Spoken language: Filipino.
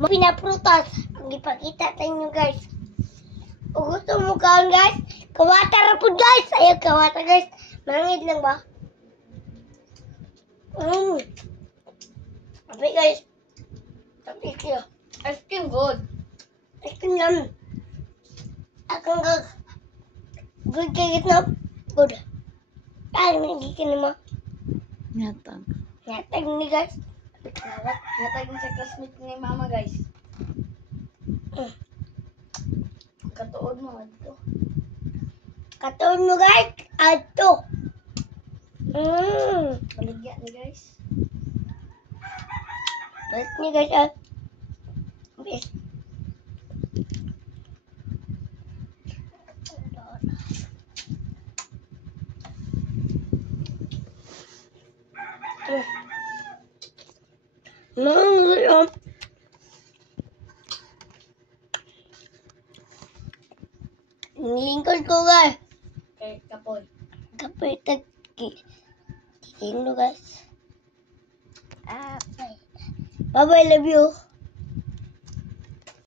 Pinaprutas. Ang ipakita sa inyo guys. Kung gusto mo kaon guys, kawatar po guys. Ayaw kawatar guys. Malangit lang ba? Sabi guys. Sabi kayo. Ice cream good. Ice cream lang. Akang gag. Good kayo na. Good. Ay, nagikin mo. Nyatag. Nyatag ni guys. Nyatag na sa classmate ni mama guys. Katuod mo ito. Katuon mo guys. Ato. Paligya ni guys. Best ni guys. Best. Lingkod ko guys. Kay kapoy. Kapitag Tingin guys. Bye bye, love you.